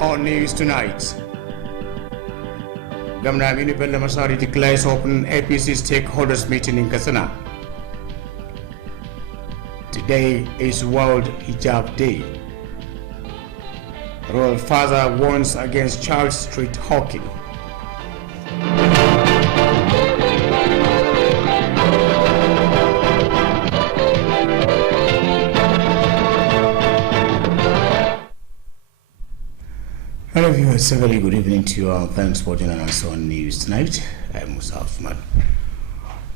On news tonight, Governor Aminu Bello Masari declares open APC stakeholders meeting in Katsina. Today is World Hijab Day. Royal father warns against child street hawking. Hello viewers, a very good evening to you all. Thanks for joining us on News Tonight. I'm Musa Uthman.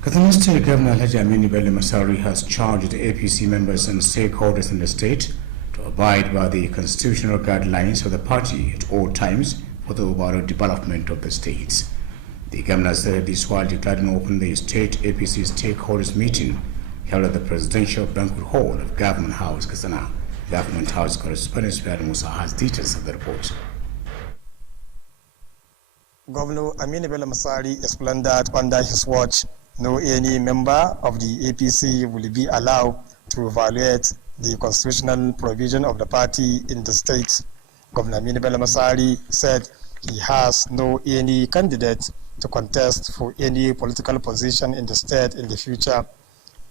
Katsina State Governor Alhaji Aminu Bello Masari has charged APC members and stakeholders in the state to abide by the constitutional guidelines of the party at all times for the overall development of the state. The governor said this while declaring open the state APC stakeholders meeting held at the Presidential Banquet Hall of Government House, Katsina. Government House correspondent Suyad Musa has details of the report. Governor Aminu Bello Masari explained that under his watch, no any member of the APC will be allowed to violate the constitutional provision of the party in the state. Governor Aminu Bello Masari said he has no any candidate to contest for any political position in the state in the future.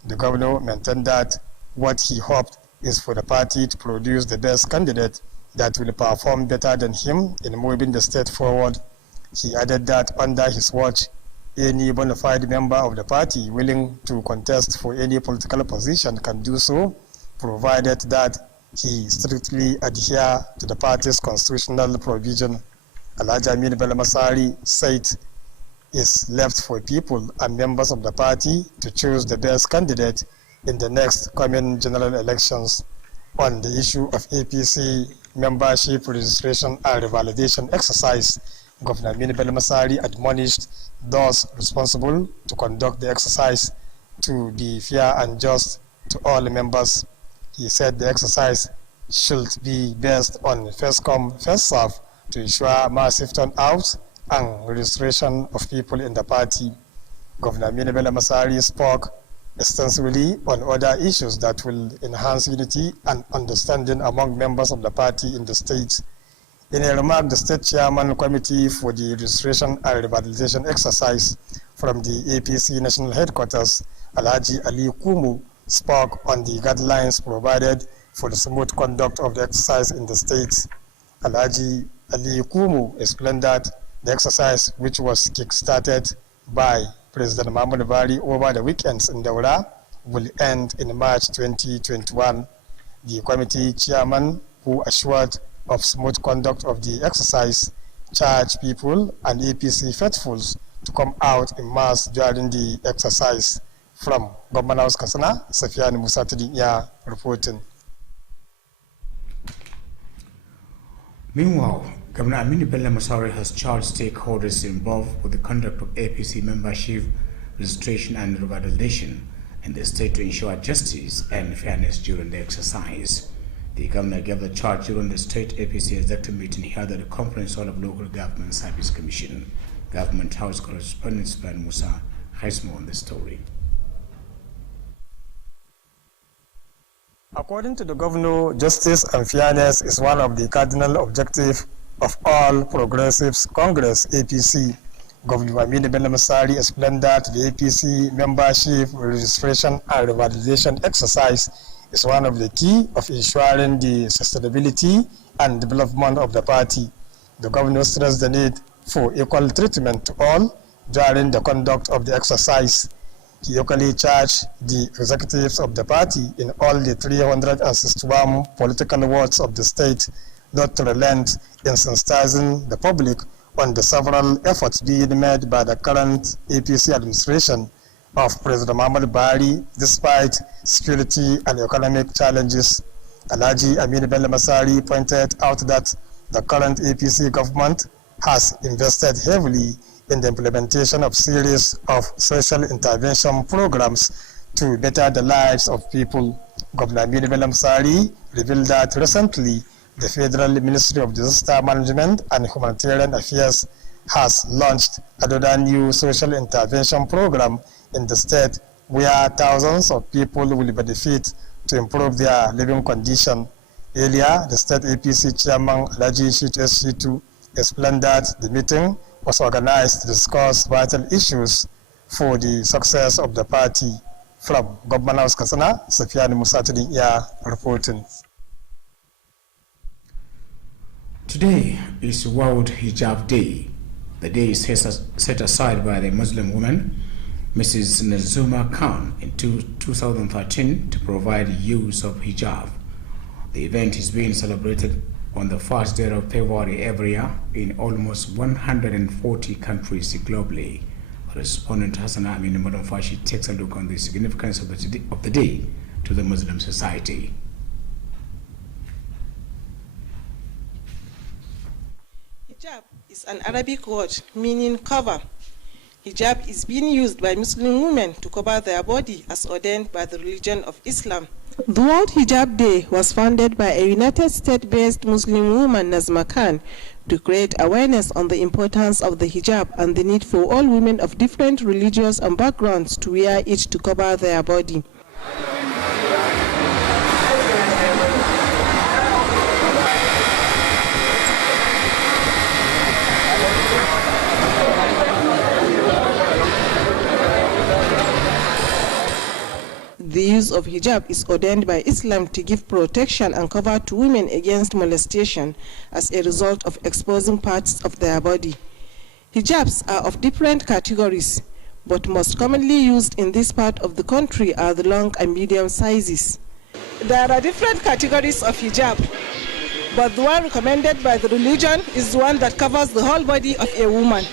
The governor maintained that what he hoped is for the party to produce the best candidate that will perform better than him in moving the state forward. He added that under his watch, any bona fide member of the party willing to contest for any political position can do so, provided that he strictly adhere to the party's constitutional provision. Alhaji Aminu Bello Masari said it's left for people and members of the party to choose the best candidate in the next coming general elections. On the issue of APC membership registration and revalidation exercise, Governor Aminu Bello Masari admonished those responsible to conduct the exercise to be fair and just to all members. He said the exercise should be based on first come, first serve to ensure massive turnout and registration of people in the party. Governor Aminu Bello Masari spoke extensively on other issues that will enhance unity and understanding among members of the party in the state. In a remark, the State Chairman Committee for the Registration and Revitalization Exercise from the APC National Headquarters, Alhaji Ali Kumu, spoke on the guidelines provided for the smooth conduct of the exercise in the state. Alhaji Ali Kumu explained that the exercise, which was kick-started by President Muhammad Buhari over the weekends in Daura, will end in March 2021. The committee chairman, who assured of smooth conduct of the exercise, charged people and APC faithfuls to come out in mass during the exercise. From Government House, Katsina, Safian Musa Tidinya reporting. Meanwhile, Governor Aminu Bello Masari has charged stakeholders involved with the conduct of APC membership, registration and revitalization in the state to ensure justice and fairness during the exercise. The governor gave the charge during the state APC executive meeting held at the Conference Hall of Local Government Service Commission. Government House correspondent Suyad Musa has more on the story. According to the governor, justice and fairness is one of the cardinal objectives of all Progressives Congress APC. Governor Aminu Bello Masari explained that the APC membership, registration and revitalization exercise is one of the key of ensuring the sustainability and development of the party. The governor stressed the need for equal treatment to all during the conduct of the exercise. He equally charged the executives of the party in all the 361 political wards of the state not to relent in sensitizing the public on the several efforts being made by the current APC administration of President Muhammad Buhari despite security and economic challenges. Alhaji Aminu Bello Masari pointed out that the current APC government has invested heavily in the implementation of series of social intervention programs to better the lives of people. Governor Aminu Bello Masari revealed that recently the Federal Ministry of Disaster Management and Humanitarian Affairs has launched another new social intervention program in the state where thousands of people will benefit to improve their living condition. Earlier, the state APC chairman Alhaji Shitu explained that the meeting was organized to discuss vital issues for the success of the party. From Government House Katsina, Safiyanu Musatini reporting. Today is World Hijab Day. The day is set aside by the Muslim woman, Mrs. Nazuma Khan, in 2013 to provide use of hijab. The event is being celebrated on the first day of February every year in almost 140 countries globally. Correspondent Hassan Amin Fashi takes a look on the significance of the day to the Muslim society. Hijab is an Arabic word meaning cover. Hijab is being used by Muslim women to cover their body as ordained by the religion of Islam. The World Hijab Day was founded by a United States-based Muslim woman, Nazma Khan, to create awareness on the importance of the hijab and the need for all women of different religions and backgrounds to wear it to cover their body. The use of hijab is ordained by Islam to give protection and cover to women against molestation as a result of exposing parts of their body. Hijabs are of different categories, but most commonly used in this part of the country are the long and medium sizes. There are different categories of hijab, but the one recommended by the religion is the one that covers the whole body of a woman.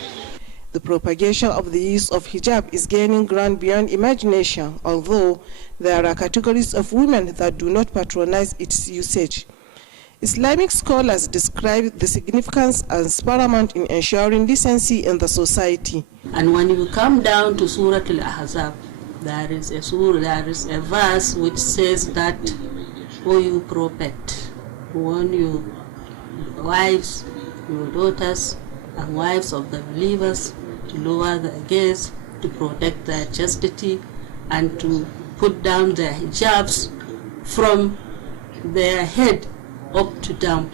The propagation of the use of hijab is gaining ground beyond imagination, although there are categories of women that do not patronize its usage. Islamic scholars describe the significance as paramount in ensuring decency in the society. And when you come down to Surah Al-Ahzab, there is a verse which says that, "O you prophet, warn your wives, your daughters, and wives of the believers to lower their gaze, to protect their chastity, and to put down their hijabs from their head up to down."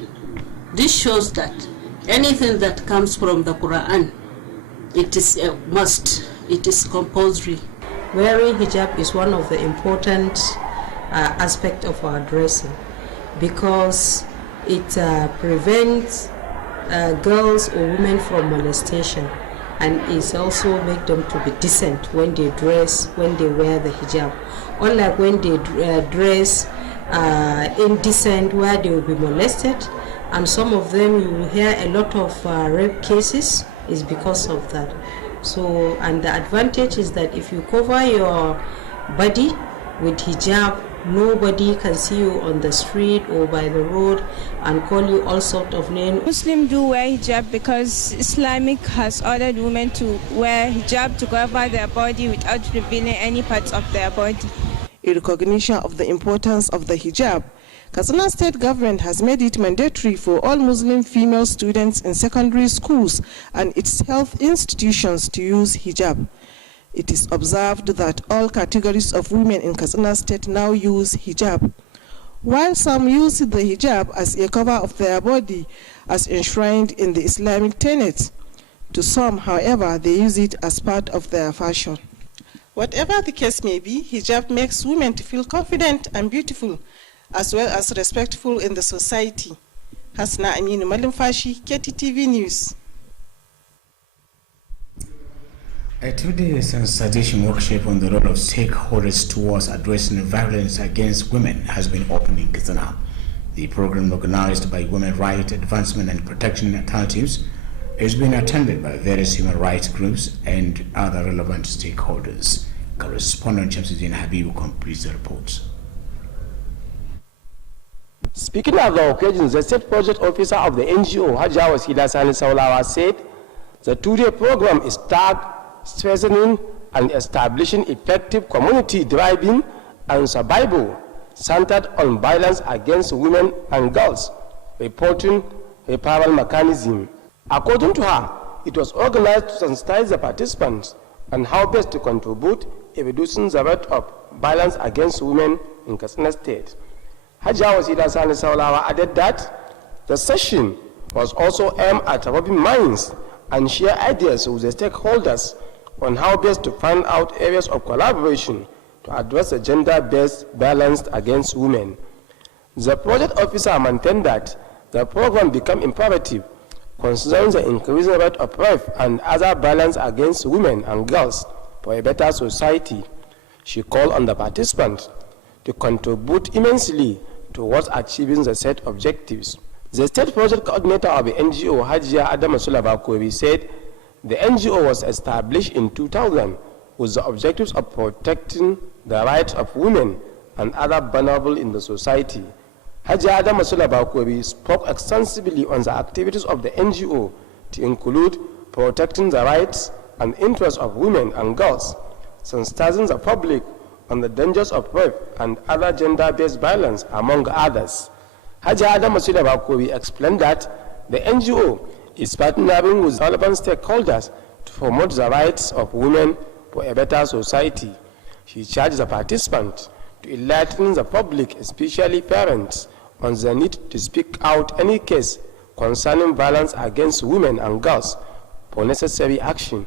This shows that anything that comes from the Quran, it is a must, it is compulsory. Wearing hijab is one of the important aspects of our dressing because it prevents girls or women from molestation, and it's also make them to be decent when they dress, when they wear the hijab. Unlike when they dress indecent, where they will be molested, and some of them you will hear a lot of rape cases is because of that. So, and the advantage is that if you cover your body with hijab, nobody can see you on the street or by the road and call you all sorts of names. Muslims do wear hijab because Islamic has ordered women to wear hijab to cover their body without revealing any parts of their body. In recognition of the importance of the hijab, Katsina State Government has made it mandatory for all Muslim female students in secondary schools and its health institutions to use hijab. It is observed that all categories of women in Katsina State now use hijab. While some use the hijab as a cover of their body as enshrined in the Islamic tenets, to some, however, they use it as part of their fashion. Whatever the case may be, hijab makes women to feel confident and beautiful, as well as respectful in the society. Hasna Aminu Malimfashi, Kttv News. A 2-day sensitization workshop on the role of stakeholders towards addressing violence against women has been opened in Katsina. The program, organized by Women Rights Advancement and Protection Alternatives, is being attended by various human rights groups and other relevant stakeholders. Correspondent Shamsuddin Habib completes the report. Speaking at the occasion, the State Project Officer of the NGO, Hajja Wasila Sani Saulawa, said the 2-day program is tagged strengthening and establishing effective community-driving and survival centered on violence against women and girls, reporting a parallel mechanism. According to her, it was organized to sensitize the participants on how best to contribute in reducing the rate of violence against women in Katsina State. Hajiya Wasila Sani Saulawa added that the session was also aimed at rubbing minds and share ideas with the stakeholders on how best to find out areas of collaboration to address the gender-based violence against women. The project officer maintained that the program became imperative considering the increasing rate of rape and other violence against women and girls for a better society. She called on the participants to contribute immensely towards achieving the set objectives. The state project coordinator of the NGO, Hajiya Adama Sulabakori, said the NGO was established in 2000 with the objectives of protecting the rights of women and other vulnerable in the society. Hajiya Adama Sulabakori spoke extensively on the activities of the NGO to include protecting the rights and interests of women and girls, sensitizing the public on the dangers of rape and other gender-based violence, among others. Hajiya Adama Sulabakori explained that the NGO is partnering with relevant stakeholders to promote the rights of women for a better society. She charged the participants to enlighten the public, especially parents, on the need to speak out any case concerning violence against women and girls for necessary action.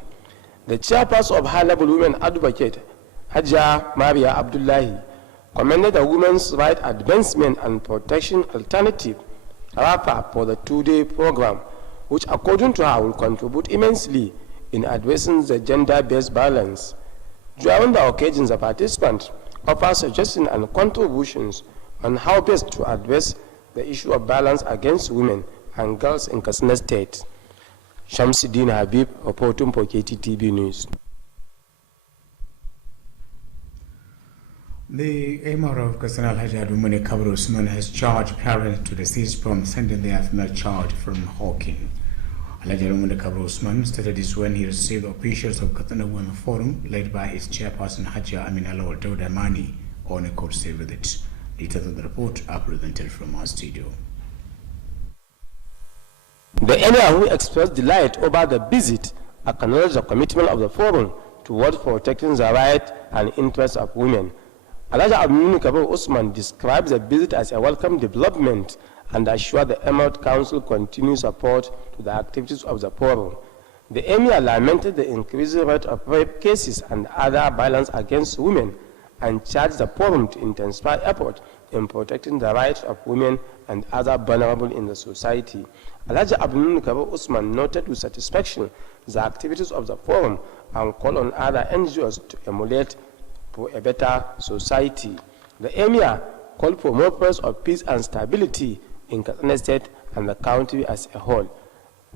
The chairperson of high-level women advocate, Hajiya Maria Abdullahi, commended the Women's Rights Advancement and Protection Alternative, RAPA, for the two-day program, which according to her will contribute immensely in addressing the gender-based violence. During the occasion, the participants offered suggestions and contributions on how best to address the issue of violence against women and girls in Katsina State. Shamsuddin Habib, reporting for Kttv News. The Emir of Katsina Alhaji Adumani Kabir Usman has charged parents to desist from sending their female child from Hawking. Alhaji Adumani Kabir Usman stated this when he received officials of Katsina Women Forum led by its chairperson Hajia Amina Lawal Daudamani on a courtesy visit. Details of the report are presented from our studio. The Emir, who expressed delight over the visit, acknowledged the commitment of the forum towards protecting the rights and interests of women. Alhaji Adumani Kabir Usman described the visit as a welcome development and assured the Emirate Council continued support to the activities of the forum. The Emir lamented the increasing rate of rape cases and other violence against women and charged the forum to intensify effort in protecting the rights of women and other vulnerable in the society. Alhaji Adumani Kabir Usman noted with satisfaction the activities of the forum and called on other NGOs to emulate for a better society. The Emir called for more prayers of peace and stability in Katsina State and the country as a whole.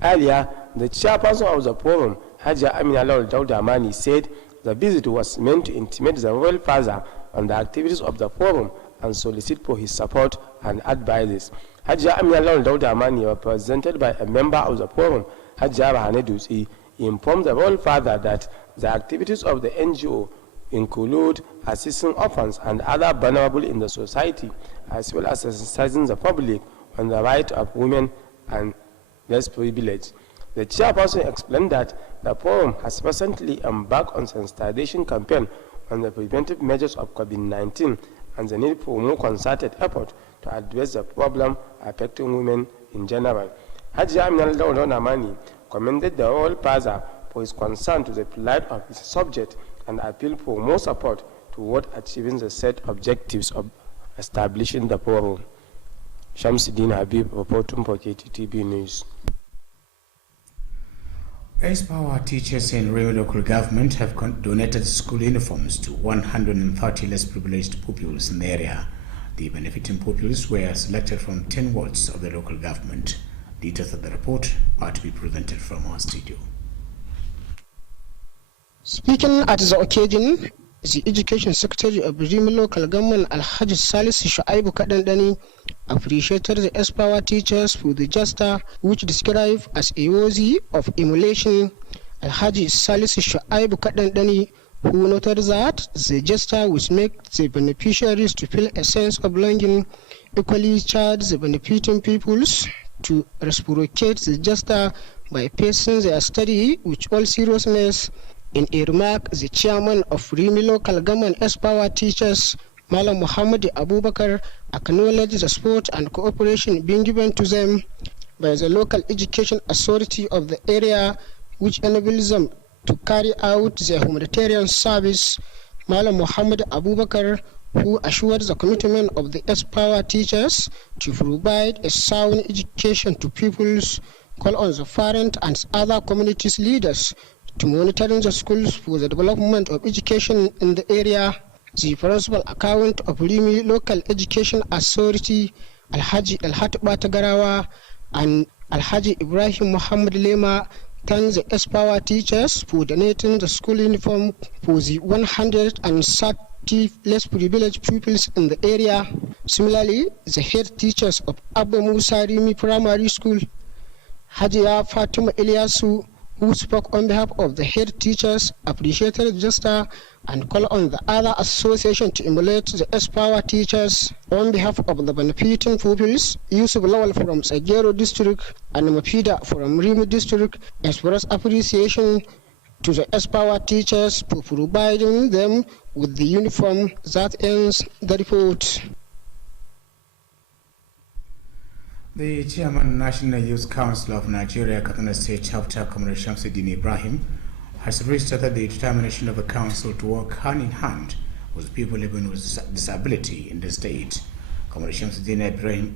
Earlier, the chairperson of the forum, Hajia Amina Lawal Daudamani, said the visit was meant to intimate the royal father on the activities of the forum and solicit for his support and advices. Hajia Amina Lawal Daudamani, represented by a member of the forum, Hajia Rahane Dutsi, informed the royal father that the activities of the NGO include assisting orphans and other vulnerable in the society, as well as sensitizing the public on the right of women and less privileged. The chairperson explained that the forum has recently embarked on sensitization campaign on the preventive measures of COVID-19 and the need for more concerted effort to address the problem affecting women in general. Hajia Amina Lawal Daudamani commended the royal father for his concern to the plight of his subject and appeal for more support toward achieving the set objectives of establishing the forum. Shamsuddin Habib, reporting for Kttv News. Power teachers in Railway local government have donated school uniforms to 130 less privileged pupils in the area. The benefiting pupils were selected from 10 wards of the local government. Details of the report are to be presented from our studio. Speaking at the occasion, the Education Secretary of Birima Local Government, Alhaji Salisu Shu'aibu Kadandani, appreciated the Power teachers for the gesture, which described as a worthy of emulation. Alhaji Salisu Shu'aibu Kadandani, who noted that the gesture which makes the beneficiaries to feel a sense of belonging, equally charged the benefiting peoples to reciprocate the gesture by facing their study with all seriousness In a remark, the chairman of Rimi Local Government S-Power Teachers, Malam Muhammad Abubakar, acknowledged the support and cooperation being given to them by the local education authority of the area, which enables them to carry out their humanitarian service. Malam Muhammad Abubakar, who assured the commitment of the S-Power teachers to provide a sound education to pupils, call on the parent and other communities leaders to monitor the schools for the development of education in the area. The principal account of Rimi Local Education Authority, Alhaji Alhat Batagarawa and Alhaji Ibrahim Muhammad Lema, thanks the S-Power teachers for donating the school uniform for the 130 less privileged pupils in the area. Similarly, the head teachers of Abu Musa Rimi Primary School, Hajiya Fatima Ilyasu, who spoke on behalf of the head teachers, appreciated the gesture and called on the other association to emulate the S-Power teachers. On behalf of the benefiting pupils, Yusuf Lawal from Sagero district and Mapida from Rimi district expressed appreciation to the S-Power teachers for providing them with the uniform. That ends the report. The chairman, National Youth Council of Nigeria, Kaduna State Chapter, Comrade Shamsuddin Ibrahim, has restarted the determination of the council to work hand in hand with people living with disability in the state. Comrade Shamsuddin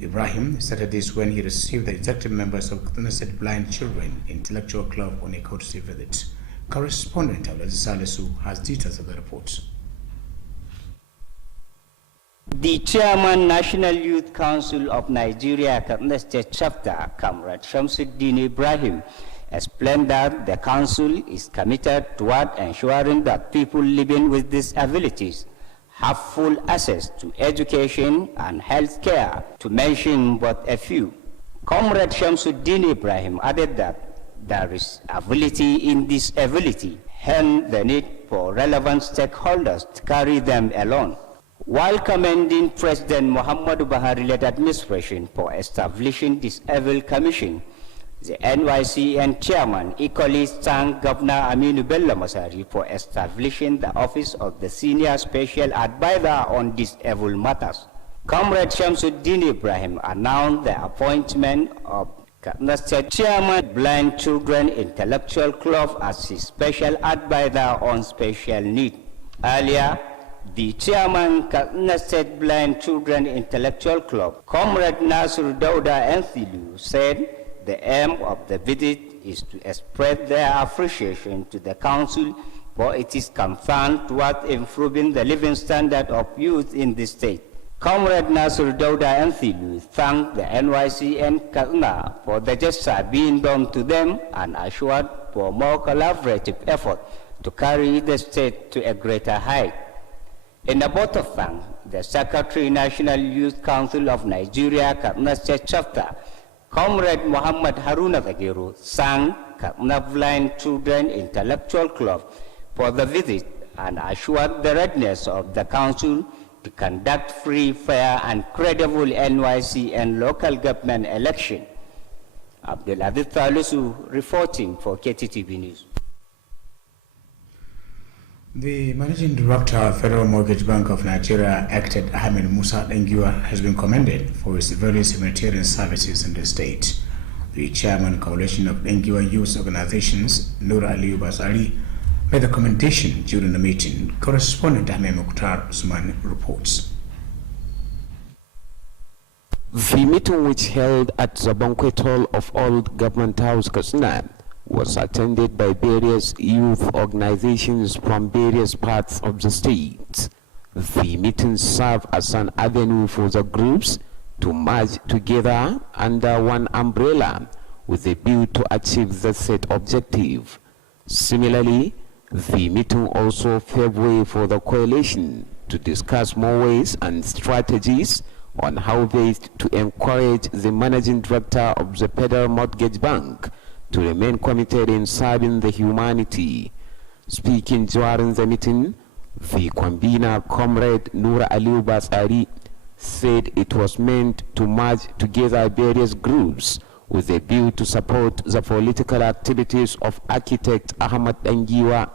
Ibrahim started this when he received the executive members of Kaduna State Blind Children Intellectual Club on a courtesy visit. Correspondent Abdulaziz Salisu has details of the report. The chairman, National Youth Council of Nigeria, Kaduna State Chapter, Comrade Shamsuddin Ibrahim, explained that the council is committed toward ensuring that people living with disabilities have full access to education and health care, to mention but a few. Comrade Shamsuddin Ibrahim added that there is ability in disability, hence the need for relevant stakeholders to carry them along. While commending President Muhammadu Buhari-led administration for establishing this Disabled Commission, the NYCN chairman equally thanked Governor Aminu Bello Masari for establishing the office of the Senior Special Advisor on Disabled Matters. Comrade Shamsuddin Ibrahim announced the appointment of Kaduna State Chairman Blind Children Intellectual Club as his Special Advisor on Special Need. Earlier, the chairman, Kaduna State Blind Children Intellectual Club, Comrade Nasir Dauda Enthilu, said the aim of the visit is to express their appreciation to the council for its concern towards improving the living standard of youth in the state. Comrade Nasir Dauda Enthilu thanked the NYCN Kaduna for the gesture being done to them and assured for more collaborative effort to carry the state to a greater height. In a vote of thanks, the Secretary, National Youth Council of Nigeria, Kaduna State Chapter, Comrade Muhammad Haruna Zagiru, thanked Kaduna Blind Children Intellectual Club for the visit and assured the readiness of the council to conduct free, fair, and credible NYC and local government election. Abdulaziz Salisu reporting for Kttv News. The Managing Director of Federal Mortgage Bank of Nigeria, Acted Ahmed Musa Dengiwa, has been commended for his various humanitarian services in the state. The Chairman Coalition of Dengiwa Youth Organizations, Noura Aliyu Basari, made the commendation during the meeting. Correspondent Ahmed Mukhtar Usman reports. The meeting, which held at the banquet hall of Old Government House, Katsina, was attended by various youth organizations from various parts of the state. The meeting served as an avenue for the groups to merge together under one umbrella with a view to achieve the set objective. Similarly, the meeting also paved way for the coalition to discuss more ways and strategies on how best to encourage the Managing Director of the Federal Mortgage Bank to remain committed in serving the humanity. Speaking during the meeting, the convener, Comrade Noura Aliyu Basari, said it was meant to merge together various groups with a view to support the political activities of architect Ahmad Dengiwa,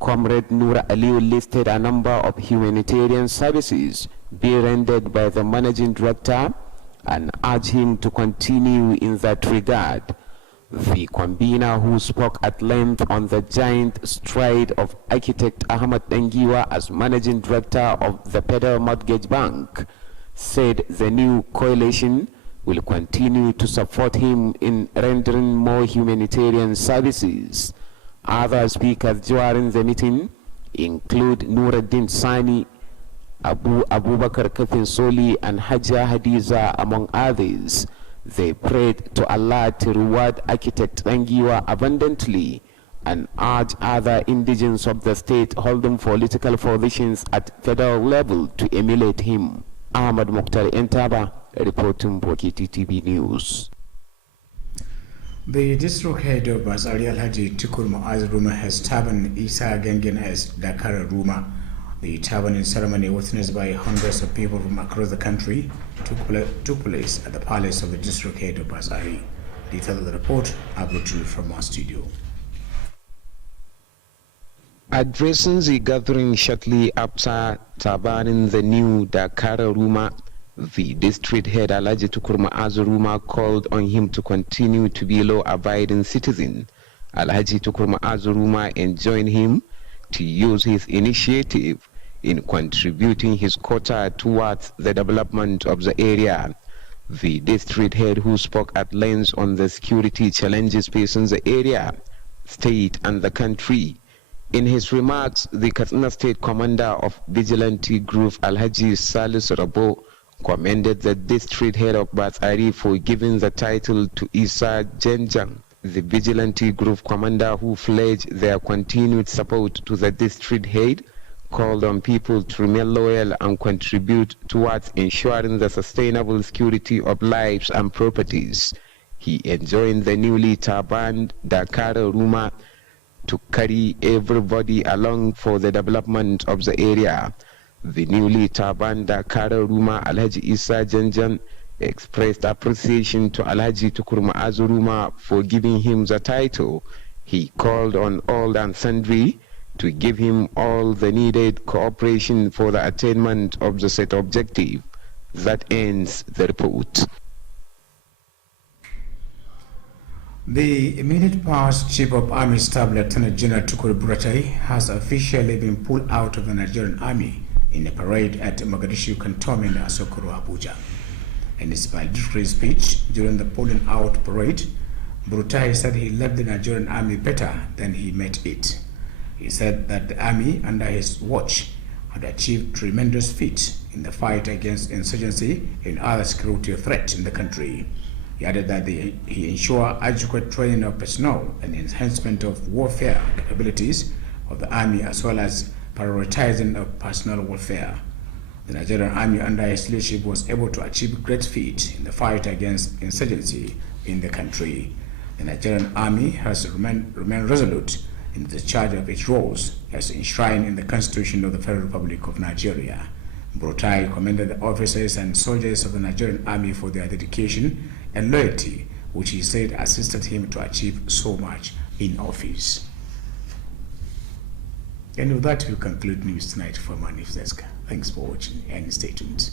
Comrade Noura Aliou listed a number of humanitarian services being rendered by the managing director and urged him to continue in that regard. The convener, who spoke at length on the giant stride of architect Ahmad Dengiwa as managing director of the Federal Mortgage Bank, said the new coalition will continue to support him in rendering more humanitarian services. Other speakers during the meeting include Nuruddin Sani, Abubakar Kafin Soli, and Hajja Hadiza, among others. They prayed to Allah to reward architect Dengiwa abundantly and urge other indigents of the state holding political positions at federal level to emulate him. Ahmad Mukhtar Entaba, reporting for Kttv News. The district head of Basari Alhaji Tukur Muaz Ruma has turbaned Isa Gengen as Dakar Ruma. The turbaning ceremony, witnessed by hundreds of people from across the country, took place at the palace of the district head of Basari. Detail of the report are brought to you from our studio. Addressing the gathering shortly after turbaning the new Dakar Ruma, the district head Alhaji Tukur Muaz Ruma called on him to continue to be a law-abiding citizen. Alhaji Tukur Muaz Ruma enjoined him to use his initiative in contributing his quota towards the development of the area. The district head, who spoke at length on the security challenges facing the area, state and the country. In his remarks, the Katsina State Commander of Vigilante Group Alhaji Salis Rabo commended the district head of Batsari for giving the title to Isa Jenjang. The Vigilante Group Commander, who pledged their continued support to the district head, called on people to remain loyal and contribute towards ensuring the sustainable security of lives and properties. He enjoined the newly turbaned Dakar Ruma to carry everybody along for the development of the area. The newly turbaned Dakar Ruma Alhaji Isa Janjan expressed appreciation to Alhaji Tukur Muaz Ruma for giving him the title. He called on all and sundry to give him all the needed cooperation for the attainment of the set objective. That ends the report. The immediate past Chief of Army Staff Lieutenant General Tukur Buratai has officially been pulled out of the Nigerian Army in a parade at Mogadishu Cantonment, Asokoro, Abuja. In his valedictory speech during the pulling out parade, Buratai said he left the Nigerian Army better than he met it. He said that the Army, under his watch, had achieved tremendous feats in the fight against insurgency and other security threats in the country. He added that he ensured adequate training of personnel and enhancement of warfare capabilities of the Army, as well as prioritizing of personal welfare. The Nigerian Army, under his leadership, was able to achieve great feats in the fight against insurgency in the country. The Nigerian Army has remained resolute in the discharge of its roles as enshrined in the Constitution of the Federal Republic of Nigeria. Buratai commended the officers and soldiers of the Nigerian Army for their dedication and loyalty, which he said assisted him to achieve so much in office. And with that, we conclude news tonight from our news desk. Thanks for watching and stay tuned.